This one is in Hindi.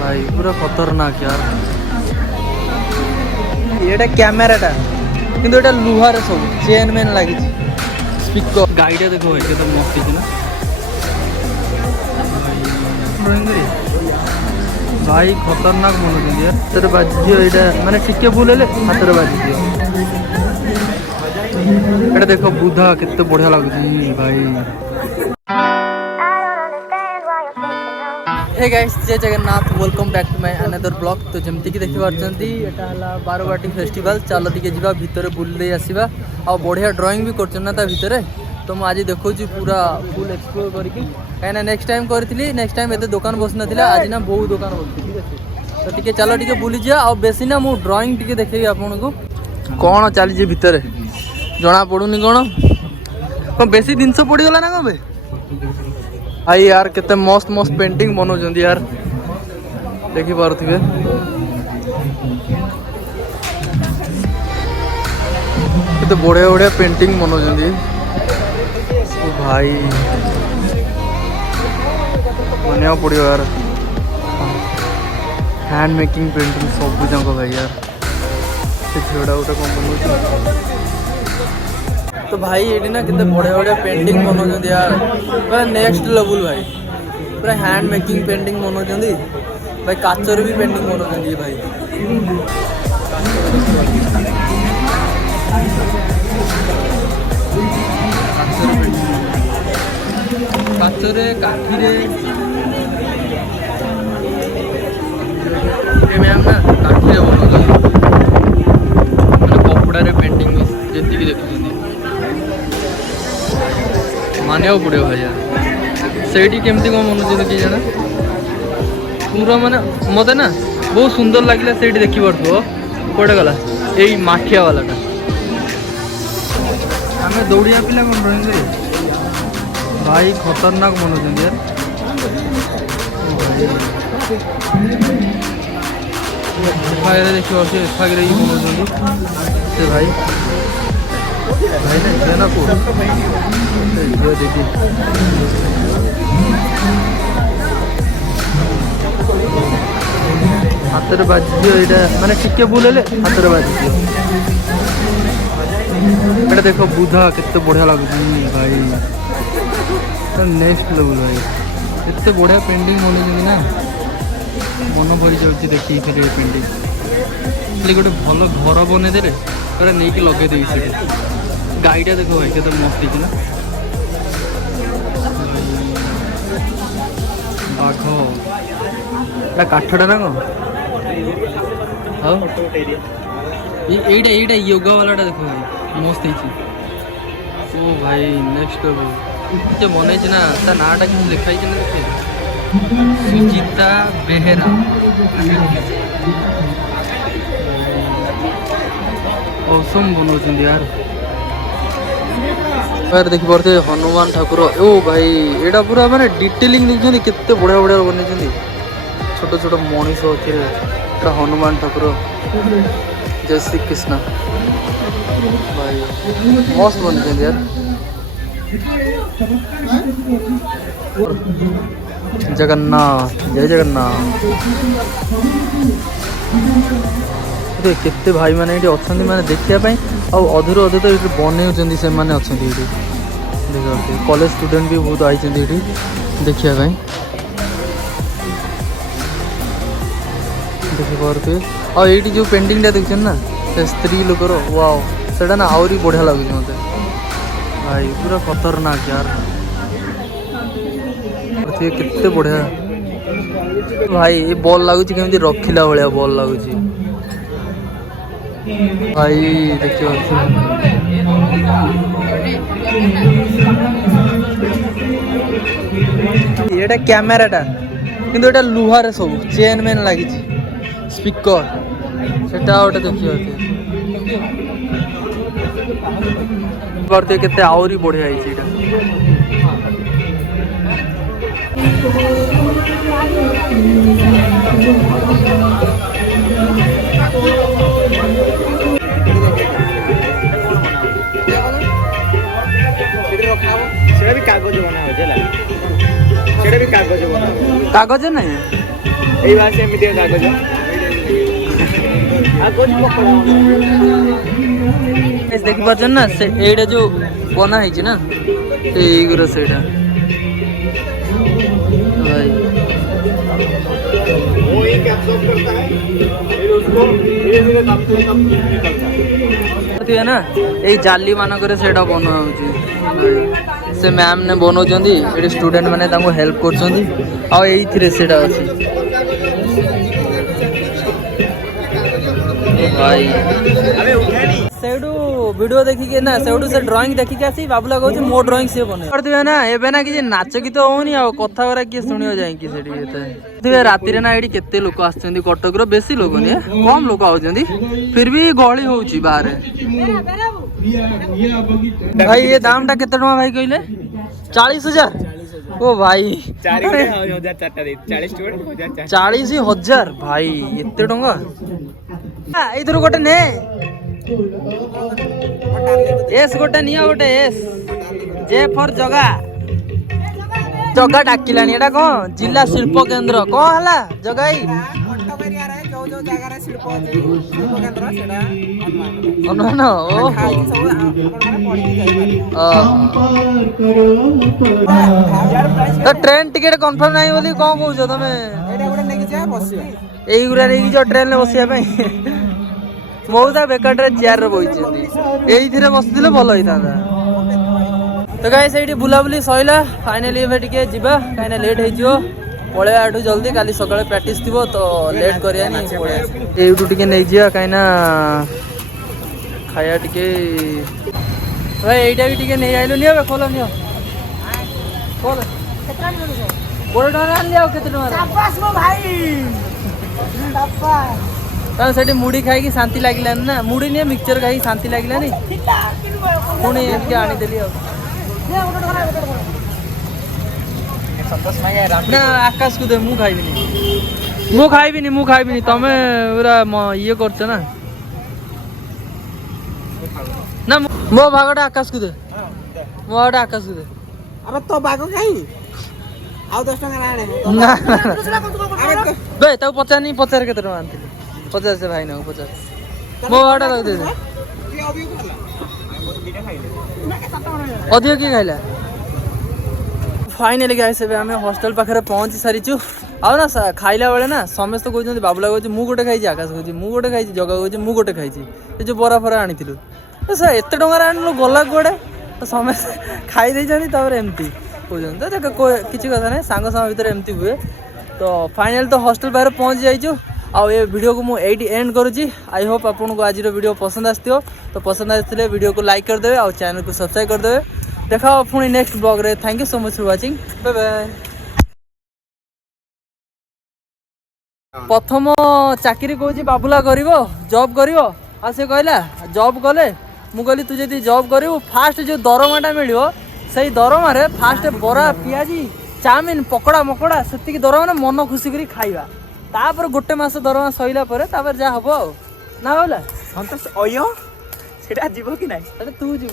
भाई पूरा खतरनाक यार ये कैमेराटा किंतु एटा लुहार सब चेन मेन लगी स्पीकर गाड़ीटा देखो भाई केते मस्त है ना भाई खतरनाक बनों यार हाथ बाजी ये माने टिके बुलेले हाथ बाजी एटा देखो बुधा केते बढ़िया लगुची भाई। हे गाइस जय Jagannath welcome back to my another blog. तो जमती कि देखि पारछंती एटा हला बारवाटी फेस्टिवल चलो टिके जीवा भितर बुलदे आसीबा आ बढ़िया ड्राइंग भी करछन ना ता भितरे। तो मु आज देखौची पूरा फुल एक्सप्लोर करके काइना नेक्स्ट टाइम करथिली नेक्स्ट टाइम एते दुकान बस नथिला आज ना बहुत दुकान बसथि ठीक अछि। तो टिके चलो टिके बुली जा आ बेसी ना मु ड्राइंग टिके देखेबी आपन को कोन चली जे भितरे जना पडुनी कोन बेसी दिन से पड़ी गला ना कबे आई यार केते मस्त मस्त पेंटिंग बनो जंदी यार देखि पारथिबे केते बढ़िया बढ़िया पेंटिंग बनो जंदी ओ भाई बनिया पड़ियो यार हैंड मेकिंग पेंटिंग सब जंग भाई यार से झोड़ा उठा कम बनो। तो भाई ये ना कितने बढ़िया बढ़िया पेंटिंग बनो जंदी यार पूरा नेक्स्ट लेवल भाई पूरा हैंड मेकिंग पेंटिंग बनो जंदी भाई काचर भी पेंटिंग बनो जंदी भाई काचरे काठीरे ये मैम ना काठीरे बनो जंदी माने कपड़ा रे पेंटिंग जेती की देखु जंदी मानिया पड़े भाई यार सेठी केमती कौन मन कि जाना पूरा माने मत ना बहुत सुंदर लगे सेठी देखी पार्थो कौटे गला यही माठिया वालाटा आम दौड़िया पिला कौन ड्राइंग करे भाई खतरनाक बनों यार देखिए बनों से भाई भाई ना ना को देखिए हाथ बाजी ये माने टिके बुलेले हाथ बाजी एटा देखो बुधा केते बढ़िया लगुची भाई नेक्स्ट लेवल भाई एते बढ़िया पेंटिंग बनी ना मन भरी जाऊँगी देखिए ये पेंटिंग गोटे भल घर बने दे पूरा नहीं कि लगे दे गाड़ीटा देखो भाई केते मस्त है ना बाघ एटा काठटा ना कौन हाँ ये योगा वाला देखो भाई मस्त है ओ भाई नेक्स्ट जो मन ना ता नाटा कि लिखाई ना देखे सुचिता बेहेरा औसम बनो यार यार देखी पारे हनुमान ठाकुर ओ भाई एटा पूरा माने डिटेलिंग देखते केते बढ़िया बढ़िया बने छोट छोट मनीष अच्छे हनुमान ठाकुर जय श्री कृष्ण भाई मस्त बन यार जगन्नाथ जय जगन्नाथ केते भाई माने ये अच्छा माने देखिया अधूर अधे तो ये बने से माने अच्छा देखिए कॉलेज स्टूडेंट भी बहुत आई देखिया देखी पारे और ये जो पेंटिंगटा देखते ना स्त्री लोकर वाओ सेटा ना आहरी बढ़िया लगे मत भाई पूरा खतरनाक यार केते बढ़िया भाई ये बॉल लगुच केमती रखिला भाया बॉल लगुच भाई देखिए ये कैमेराटा किंतु एटा लुहार सब चेन मेन लगी स्पीकर सेटा गोटे देखिए केते आहरी बढ़िया है भी कागज बना हो ଏଇଟା ବି କାଗଜ ବନା କାଗଜ ନାହିଁ ଏଇ ବାସ ଏମିତି କାଗଜ କାଗଜ ପକଡ଼ା ଦେଖିପାରୁଛନ୍ତି ନା ସେ ଏଇଟା ଯୋଉ ବନା ହେଇଛି ନା ସେଇଗୁରା ସେଇଟା ଭାଇ वो एक एब्जॉर्ब करता है फिर उसको धीरे धीरे दबते दबते निकलता है ना ଏଇ ଜାଲି ମାନଙ୍କରେ ସେଇଟା ବନା ହଉଛି ସେ ମ୍ୟାମ୍ ने ବନଉଛନ୍ତି ଏଠି ଷ୍ଟୁଡେଣ୍ଟ ମାନେ ତାଙ୍କୁ ହେଲ୍ପ କରୁଛନ୍ତି ଆଉ ଏଇଥିରେ ସେଇଟା ଅଛି ଭାଇ ସେଇଠୁ ଭିडियो ଦେଖିକି ନା ସେଇଠୁ ସେ ଡ୍ରଇଂ ଦେଖିକି ଆସି ବାବୁଲା କହୁଛି ମୋ ଡ୍ରଇଂ ସିଏ ବନେଇ କରିଥିବେ ନା ଏବେ ନା କିଛି ନାଚ ଗୀତ ହଉନି ଆଉ କଥାବାର୍ତ୍ତା କିଏ ଶୁଣିବ ଯାଇକି ସେଠି ଏତେ ରାତିରେ ନା ଏଠି କେତେ ଲୋକ ଆସୁଛନ୍ତି କଟକର ବେଶୀ ଲୋକ ନୁହେଁ କମ ଲୋକ ଆଉଛନ୍ତି ଫିର ବି ଗହଳି ହଉଛି ବାହାରେ ଭାଇ ଏ ଦାମ ଟା କେତେ ଟଙ୍କା ଭାଇ କହିଲେ 40,000 ओ भाई 40,000 भाई एते टंगा इधर गोटे ने एस गोटे निया गोटे एस जे फॉर जगा जगा डाकिलानी एटा को जिला शिल्प केंद्र को हला जगाई अनुमान ओ तो ट्रेन टिकट कंफर्म नहीं बोली कौन कहूछ तमे एई गुरा नहीं जो ट्रेन में बसिया पे मौजा बेकार चेयर रे बइछथि एई थिरे बसथिले भलो होइतांदा तो गाइस एठी बुलाबुली सइला फाइनली एबे टिके जिबा काइना लेट हे जियो पळे आठू जल्दी काली सकाळे प्रैक्टिस थिबो तो लेट करिया नि पळे एठू टिके नै जिया काइना खाया टिके भाई एटा भी टिके नै आइलो नि अब खोलो नियो खोल केतना नियो बोल डरा लियाओ केतना शाबाश मो भाई शाबाश ता सेठी मुड़ी खाई की शांति लागिला ना मुड़ी ने मिक्सचर खाई शांति लागिला नि पुणी एके आनी देली अब ना आकाश को दे मु खाइबिनी तमे पूरा ये करछ ना ना मो भागटा आकाश को दे मो भागटा आकाश को दे अबे तो बागो खाई आउ 10 टका आणे ना बे तो पचार नहीं पचार केते टका आनती 50 से भाई ना 50 मो भागटा दे दे अधिक की खाइला फाइनली गाइस एबे हमें हॉस्टल पाखरे पहुंच सारिचु आ ना खाइला बेले ना समस्त कहउछन बाबुला कहउछ मु गोटे खाइछि आकाश कहउछ मु गोटे खाइछि जगा कहउछ मु गोटे खाइछि ए जो बरा फरा आनिथिलु तो से एते टंगा आनलो गला गोडे तो समस्त खाइ दै जनी तबरे एम्ति कहउछन तो किछि कथा नै सांग सांग भीतर एम्ति हुए तो फाइनल तो हॉस्टल बाहर पहुंच जाइछु आ ये वीडियो को मु एटी एंड करूची आई होप आपन को आज वीडियो पसंद आस्थियो तो पसंद आस्थिले वीडियो को लाइक कर देबे और चैनल को सब्सक्राइब कर देबे देखा पुणी नेक्स्ट ब्लॉग रे thank you so much for watching bye bye प्रथम चाकरी कहूँ बाबुला करिवो जॉब करिवो आ से कहला जॉब कले मु कहली तू जदी जॉब करिवो फास्ट जो दरमाटा मिलियो सही दरमा रे फास्ट बरा पियाजी चाउमिन पकोड़ा मकोड़ा सेति दरमा ने मन खुशी करी खाइबा तापर गोटे मास दरमा सइला परे तापर जा हबो ना बोला हम तो अयो सेटा जीवो कि नाही अरे तू जीव